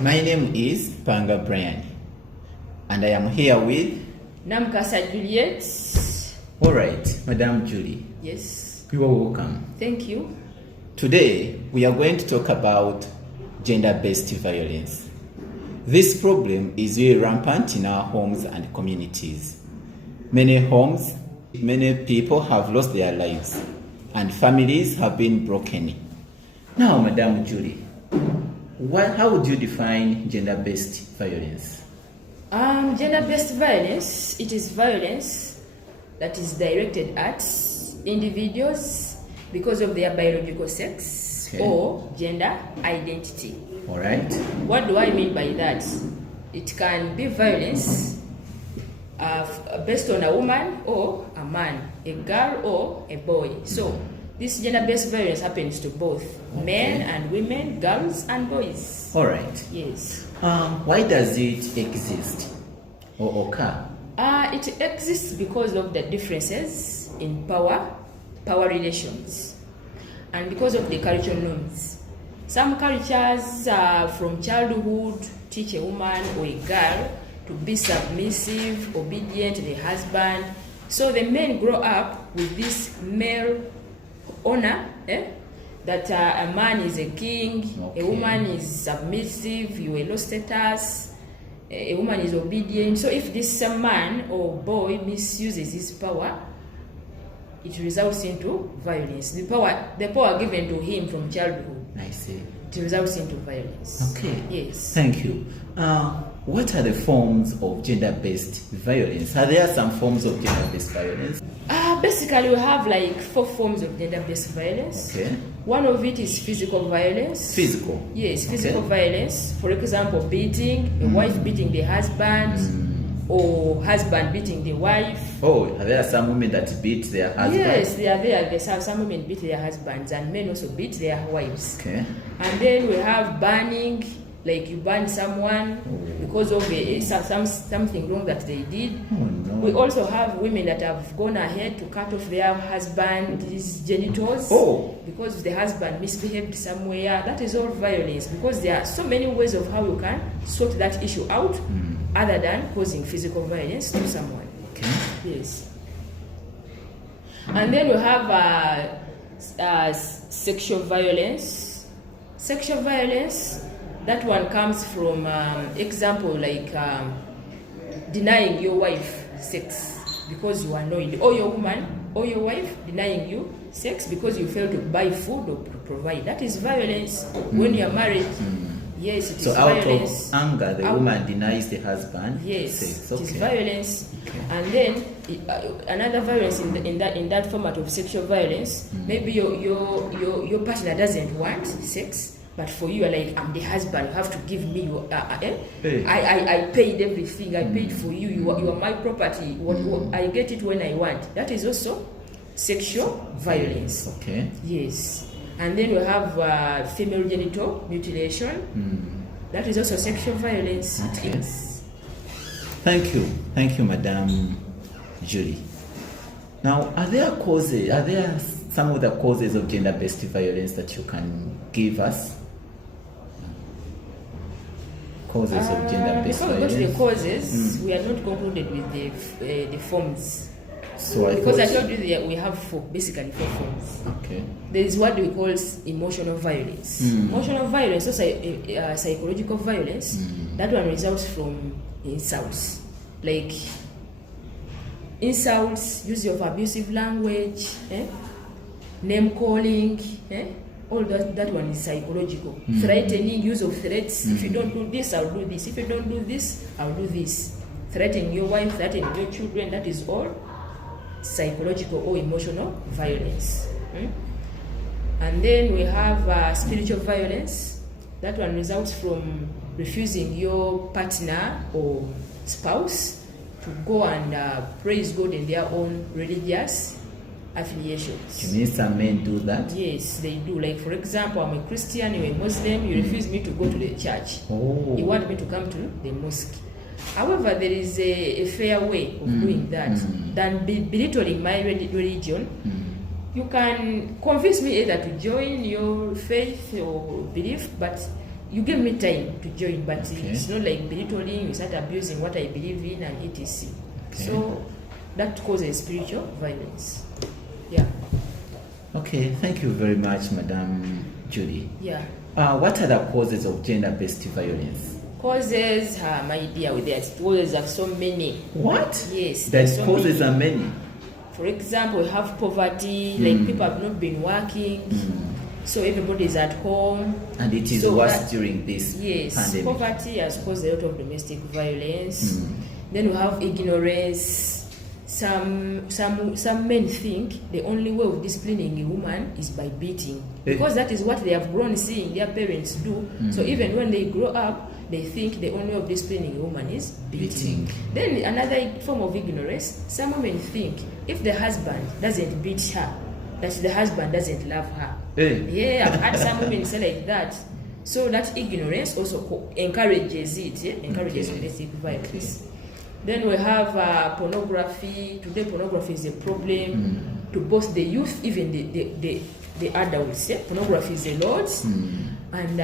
My name is Panga Brian, and I am here with Namkasa Juliet. All right, Madam Julie. Yes. You are welcome. Thank you. Today, we are going to talk about gender-based violence. This problem is really rampant in our homes and communities. Many homes, many people have lost their lives, and families have been broken. Now, Madam Julie, how would you define gender-based violence? Gender-based violence, it is violence that is directed at individuals because of their biological sex or gender identity. All right. What do I mean by that? It can be violence based on a woman or a man, a girl or a boy. So this gender-based violence happens to both men and women, girls and boys. All right. Yes. Why does it exist or occur? It exists because of the differences in power relations, and because of the cultural norms. Some cultures from childhood teach a woman or a girl to be submissive, obedient to the husband. So the men grow up with this male honor, that a man is a king, a woman is submissive, you are low status, a woman is obedient. So if this man or boy misuses his power, it results into violence. The power given to him from childhood, I see. it results into violence. Okay. Yes. Thank you. What are the forms of gender-based violence? Are there some forms of gender-based violence? Basically, we have like 4 forms of gender-based violence. Okay. One of it is physical violence. Physical? Yes, physical violence. For example, beating, a wife beating the husband, or husband beating the wife. Oh, there are some women that beat their husbands? Yes, they are there. Some women beat their husbands, and men also beat their wives. Okay. And then we have burning, like you burn someone because of something wrong that they did. Oh, no. We also have women that have gone ahead to cut off their husband's genitals because the husband misbehaved somewhere. That is all violence, because there are so many ways of how you can sort that issue out other than causing physical violence to someone. Okay. Yes. And then we have sexual violence. Sexual violence, that one comes from example like denying your wife sex because you are annoyed, or your woman or your wife denying you sex because you fail to buy food or provide. That is violence when you are married. Yes, it is violence. So out of anger, the woman denies the husband sex. Okay. It is violence. Okay. And then another violence in that format of sexual violence, maybe your partner doesn't want sex, but for you, like, I'm the husband, you have to give me your I paid everything, I paid for you, you are my property, I get it when I want. That is also sexual violence. Okay. Yes. And then we have female genital mutilation. That is also sexual violence. Okay. Yes. Thank you, Madam Julie. Now, are there some of the causes of gender-based violence that you can give us? Causes of gender-based before we go violence. to the causes, we are not concluded with the forms. So I told you that we have basically 4 forms. Okay. There is what we call emotional violence. Emotional violence, also psychological violence, that one results from insults. Like insults, use of abusive language, name calling, all that one is psychological. Threatening, use of threats. If you don't do this, I'll do this. If you don't do this, I'll do this. Threatening your wife, threatening your children, that is all psychological or emotional violence. And then we have spiritual violence. That one results from refusing your partner or spouse to go and praise God in their own religious affiliations. You mean some men do that? Yes, they do. Like, for example, I'm a Christian, you're a Muslim, you refuse me to go to the church. You want me to come to the mosque. However, there is a fair way of doing that than belittling my religion. You can convince me either to join your faith or belief, but you give me time to join, but Okay. it's not like belittling, you start abusing what I believe in and etc. Okay. So that causes spiritual violence. Yeah, Okay, thank you very much, Madam Judy. yeah. What are the causes of gender-based violence? Causes, my dear, there's causes are so many. What? Yes, The there's so causes many. are many. For example, we have poverty, like people have not been working, so everybody is at home. And it is So worse that- during this Yes, pandemic. poverty has caused a lot of domestic violence. Then we have ignorance. Some men think the only way of disciplining a woman is by beating, because that is what they have grown seeing their parents do. So even when they grow up, they think the only way of disciplining a woman is beating. Then another form of ignorance, some women think if the husband doesn't beat her, that the husband doesn't love her. Yeah, I've had some women say like that. So that ignorance also encourages it, encourages Okay. domestic violence. Then we have pornography. Today, pornography is a problem to both the youth, even the adults. Pornography is a lot. And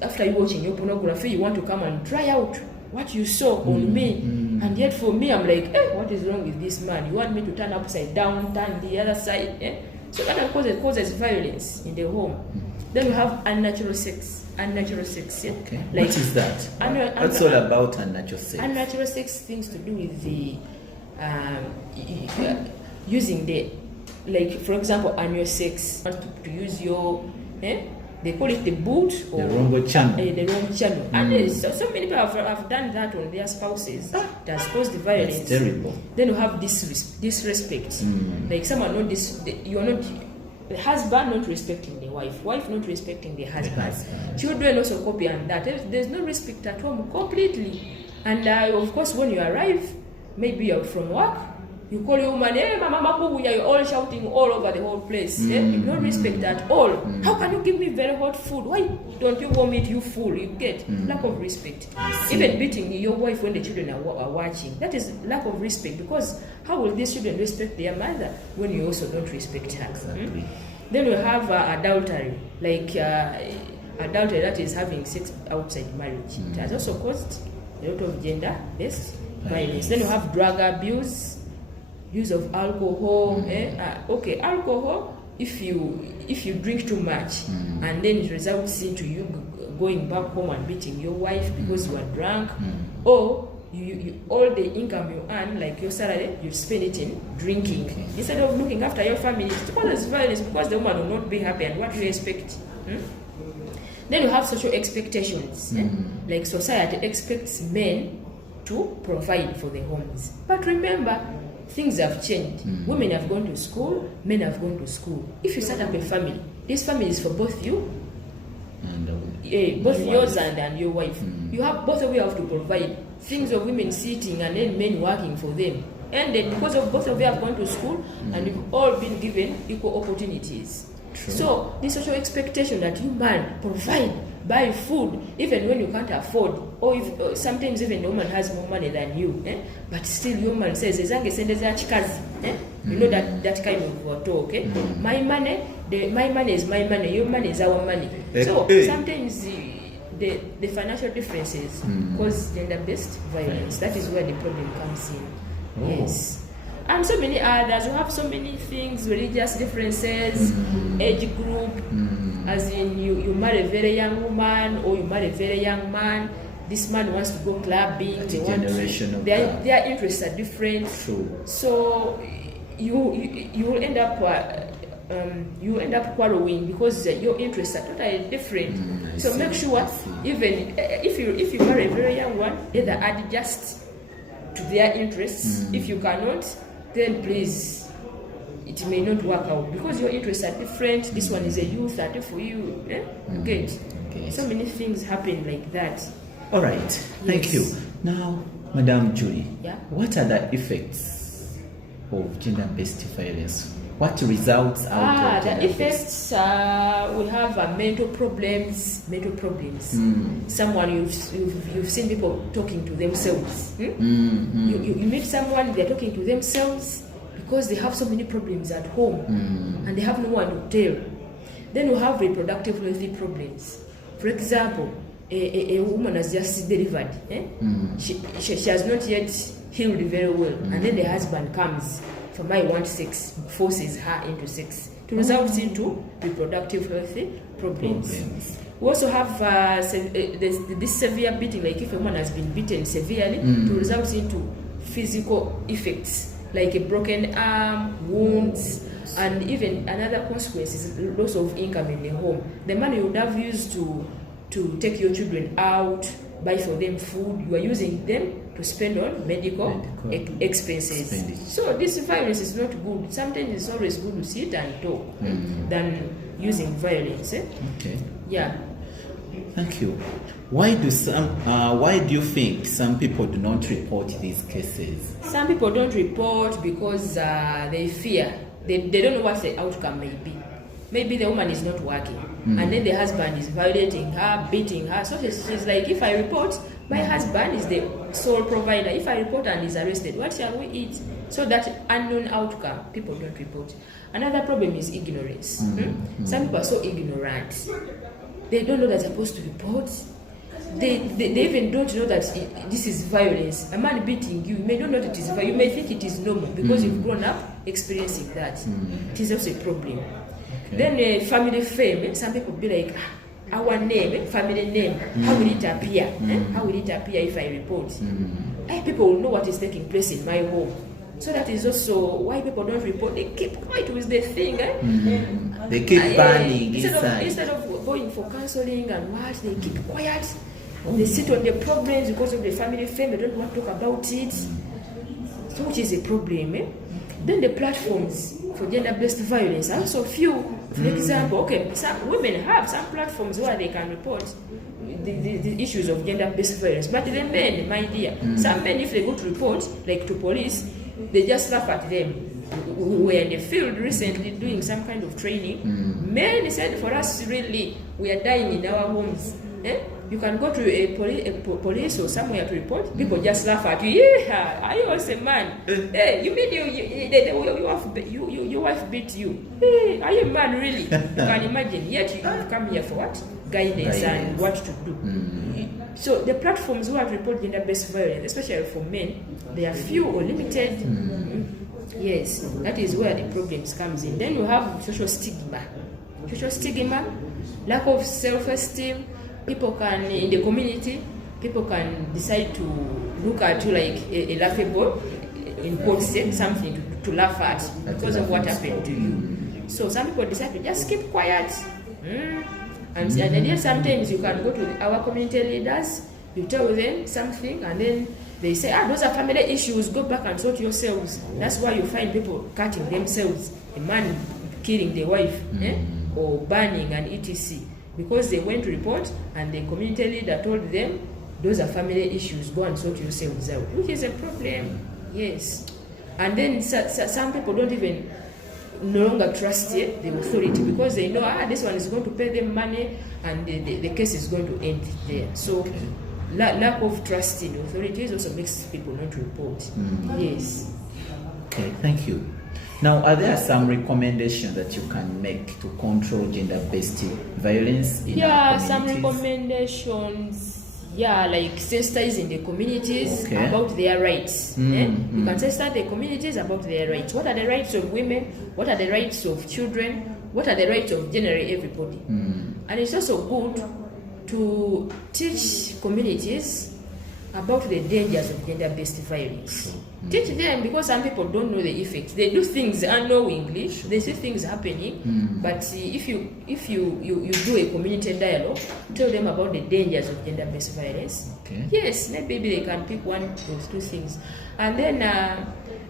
after you watching your pornography, you want to come and try out what you saw on me. And yet for me, I'm like, what is wrong with this man? You want me to turn upside down, turn the other side? So that causes violence in the home. Then we have unnatural sex. Unnatural sex, Okay. Like, what is that? What's all about unnatural sex? unnatural sex things to do with the using the, like for example, annual sex. To use your, they call it the boot or The wrong channel. the wrong channel. And there's so many people have done that on their spouses. It has caused the violence. It's terrible. Then you have disrespect. Like someone you are not. The husband not respecting the wife not respecting the husband. Children also copy on that. There's no respect at home completely. And of course, when you arrive, maybe you're from work, you call your woman, hey, mama, Makubu, you're all shouting all over the whole place. No respect at all. How can you give me very hot food? Why don't you warm it, you fool? You get lack of respect. Even beating your wife when the children are watching, that is lack of respect, because how will these children respect their mother when you also don't respect her? Exactly. Then we have adultery, like adultery, that is having sex outside marriage. It has also caused a lot of gender-based violence. Then we have drug abuse, use of alcohol. Okay, alcohol, if you drink too much and then it results into you going back home and beating your wife because you are drunk, or you all the income you earn, like your salary, you spend it in drinking instead of looking after your family. It causes violence because the woman will not be happy, and what do you expect? Then you have social expectations. Like society expects men to provide for the homes, but remember, things have changed. Women have gone to school, men have gone to school. If you set up a family, this family is for both you, And both yours and your wife. You have both of you have to provide. Things of women sitting and then men working for them. And then because of both of you have gone to school and you've all been given equal opportunities. True. So this social expectation that you man provide, buy food, even when you can't afford, or if sometimes even the woman has more money than you, but still your man says, you know that kind of talk. My money is my money, your money is our money. So sometimes the financial differences cause gender-based violence. That is where the problem comes in. Yes. And so many others. We have so many things, religious differences, age group, as in you marry a very young woman or you marry a very young man. This man wants to go clubbing. Their interests are different. True. So you will end up quarreling because your interests are totally different. So make sure, even if you marry a very young one, either adjust to their interests. If you cannot, then please, it may not work out because your interests are different. This one is a youth, that for you. Okay. So many things happen like that. All right. Thank you. Now, Madam Julie, what are the effects of gender-based violence? What results out of the effects? We have mental problems. Someone you've seen people talking to themselves. You meet someone, they're talking to themselves because they have so many problems at home and they have no one to tell. Then we have reproductive healthy problems. For example, a woman has just delivered. She has not yet healed very well, and then the husband comes from I want sex, forces her into sex, to result into reproductive health problems. We also have this severe beating, like if a woman has been beaten severely, to result into physical effects like a broken arm, wounds, and even another consequence is loss of income in the home. The money you would have used to take your children out, buy for them food, you are using them to spend on medical expenses. So this violence is not good. Sometimes it's always good to sit and talk than using violence. Okay. Yeah. Thank you. Why do you think some people do not report these cases? Some people don't report because they fear. They don't know what the outcome may be. Maybe the woman is not working, and then the husband is violating her, beating her. So she's like, if I report, my husband is the sole provider. If I report and he's arrested, what shall we eat? So that unknown outcome, people don't report. Another problem is ignorance. Some people are so ignorant. They don't know that they're supposed to report. They even don't know that this is violence. A man beating you, you may not know that it is violence. You may think it is normal because you've grown up experiencing that. It is also a problem. Then family fame, some people be like, our name, family name, how will it appear? How will it appear if I report? People will know what is taking place in my home. So that is also why people don't report. They keep quiet with the thing. They keep burning instead of going for counseling and what, they keep quiet. They sit on their problems because of the family fame. They don't want to talk about it. So which is a problem. Then the platforms for gender-based violence are also few. For example, some women have some platforms where they can report the issues of gender-based violence. But the men, my dear, some men, if they go to report, like to police, they just laugh at them. We were in the field recently doing some kind of training. Men said, for us, really, we are dying in our homes. You can go to a police or somewhere to report. People just laugh at you. Yeah, are you also a man? Hey, you mean your wife beat you? Hey, are you a man really? You can imagine. Yet you come here for what? Guidance and what to do. So the platforms who have reported gender-based violence, especially for men, they are few or limited. Yes, that is where the problems comes in. Then you have social stigma. Social stigma, lack of self-esteem. People can, in the community, people can decide to look at you like a laughable, in quotes, something to laugh at because of what happened to you. So some people decide to just keep quiet. And then sometimes you can go to our community leaders, you tell them something, and then they say, those are family issues, go back and sort yourselves. That's why you find people cutting themselves, a man killing the wife, or burning and etc. Because they went to report and the community leader told them, those are family issues, go and sort yourselves out, which is a problem. Yes. And then some people don't even no longer trust the authority because they know this one is going to pay them money and the case is going to end there. So lack of trust in authorities also makes people not report. Yes. Okay, thank you. Now, are there some recommendations that you can make to control gender-based violence in our communities? Some recommendations, like sensitizing the communities about their rights. You can sensitize the communities about their rights. What are the rights of women? What are the rights of children? What are the rights of generally everybody? And it's also good to teach communities about the dangers of gender-based violence. Teach them, because some people don't know the effects. They do things unknowingly. They see things happening. But if you do a community dialogue, tell them about the dangers of gender-based violence. Yes, maybe they can pick one or two things. And then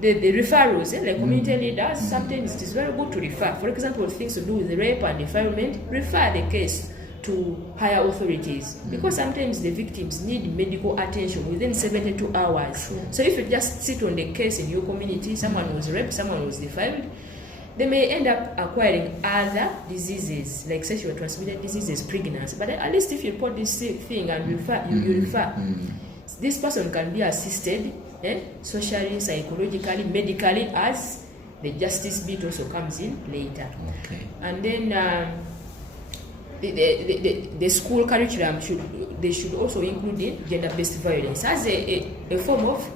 the referrals, like community leaders, sometimes it is very good to refer. For example, things to do with rape and defilement, refer the case to higher authorities, because sometimes the victims need medical attention within 72 hours. So if you just sit on the case in your community, someone was raped, someone was defiled, they may end up acquiring other diseases like sexual transmitted diseases, pregnancy. But at least if you report this thing and you refer, this person can be assisted socially, psychologically, medically, as the justice bit also comes in later. And then the school curriculum should also include gender-based violence as a form of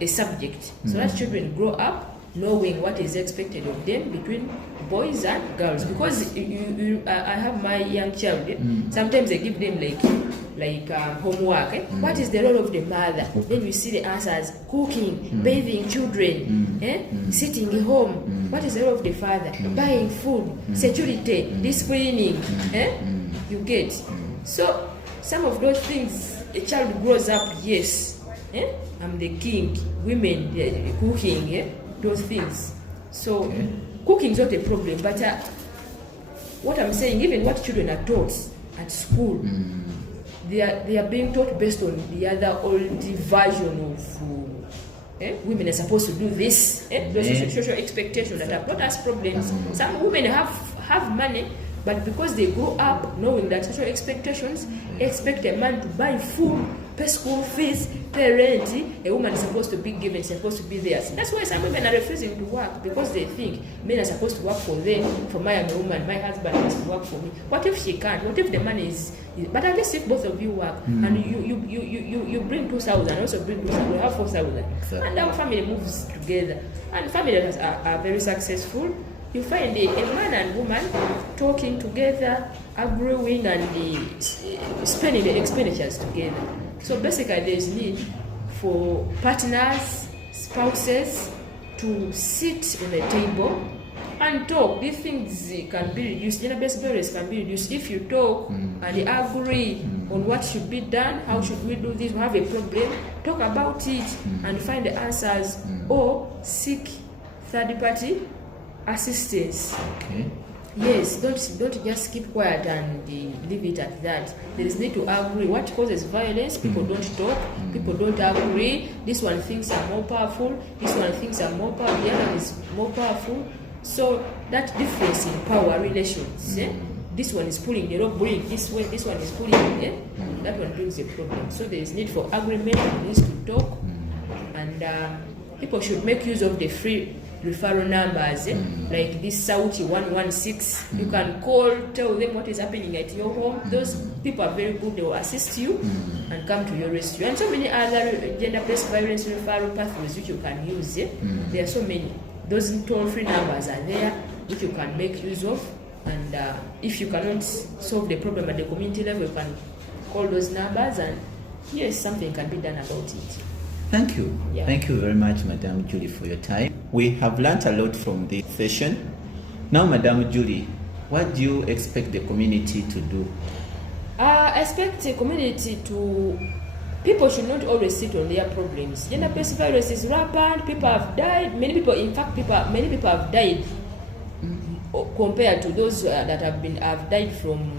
a subject, so that children grow up knowing what is expected of them between boys and girls. Because I have my young child. Sometimes I give them like homework. What is the role of the mother? Then we see the answers: cooking, bathing children, sitting at home. What is the role of the father? Buying food, security, disciplining. You get. So some of those things, a child grows up. Yes, I'm the king. Women, cooking. Those things. So cooking is not a problem, but what I'm saying, even what children are taught at school, they are being taught based on the other old version of women are supposed to do this. Those social expectations that are brought us problems. Some women have money, but because they grow up knowing that social expectations expect a man to buy food, pay school fees, pay rent, a woman is supposed to be given, supposed to be there. That's why some women are refusing to work, because they think men are supposed to work for them. For my woman, my husband has to work for me. What if she can't? What if the money is? But at least if both of you work and you bring 2,000, also bring 2,000, we have 4,000, and our family moves together, and families are very successful. You find a man and woman talking together, agreeing, and spending the expenditures together. So basically, there's need for partners, spouses, to sit on a table and talk. These things can be reduced. Gender-based violence can be reduced if you talk and agree on what should be done. How should we do this? We have a problem. Talk about it and find the answers, or seek third-party assistance. Okay. Yes, don't just keep quiet and leave it at that. There is need to agree. What causes violence? People don't talk. People don't agree. This one thinks I'm more powerful. This one thinks I'm more powerful. The other is more powerful. So that difference in power relations. This one is pulling the rope, pulling this way. This one is pulling. That one brings a problem. So there is need for agreement. There needs to talk, and people should make use of the free referral numbers, like this Sauti 116. You can call, tell them what is happening at your home. Those people are very good. They will assist you and come to your rescue. And so many other gender-based violence referral pathways which you can use. There are so many. Those toll-free numbers are there which you can make use of. And if you cannot solve the problem at the community level, you can call those numbers, and yes, something can be done about it. Thank you. Yeah. Thank you very much, Madam Julie, for your time. We have learned a lot from this session. Now, Madam Julie, what do you expect the community to do? I expect the community to... People should not always sit on their problems. Gender-based violence is rampant. People have died. Many people have died compared to those that have died from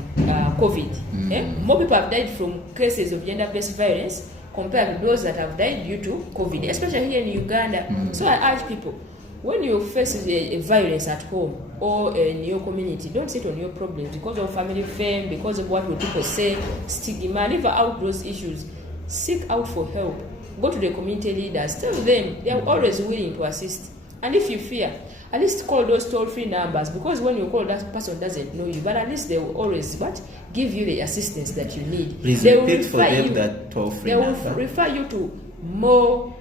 COVID. More people have died from cases of gender-based violence compared to those that have died due to COVID, especially here in Uganda. So I urge people, when you face a violence at home or in your community, don't sit on your problems because of family fame, because of what will people say, stigma. Leave out those issues. Seek out for help. Go to the community leaders. Tell them they are always willing to assist. And if you fear, at least call those toll-free numbers, because when you call, that person doesn't know you, but at least they will always give you the assistance that you need. Please they repeat for them that toll-free number. They will refer you to more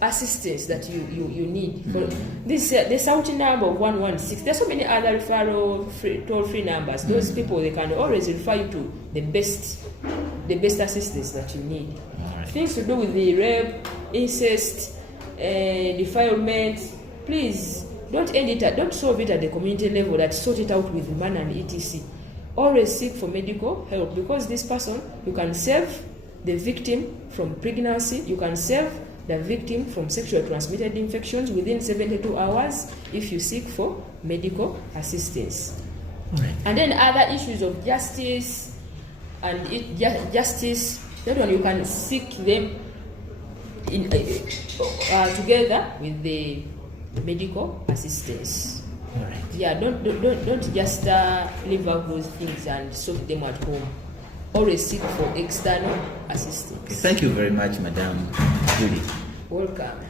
assistance that you need. For this the Sauti number of 116. There's so many other referral toll-free numbers. Those people, they can always refer you to the best assistance that you need. Right. Things to do with the rape, incest, defilement. Please don't solve it at the community level. That sort it out with man and etc. Always seek for medical help, because this person, you can save the victim from pregnancy. You can save the victim from sexually transmitted infections within 72 hours if you seek for medical assistance. Right. And then other issues of justice justice, that one you can seek them in together with the medical assistance. All right. Yeah, don't just leave out those things and solve them at home. Always seek for external assistance. Okay. Thank you very much, Madam Julie. Welcome.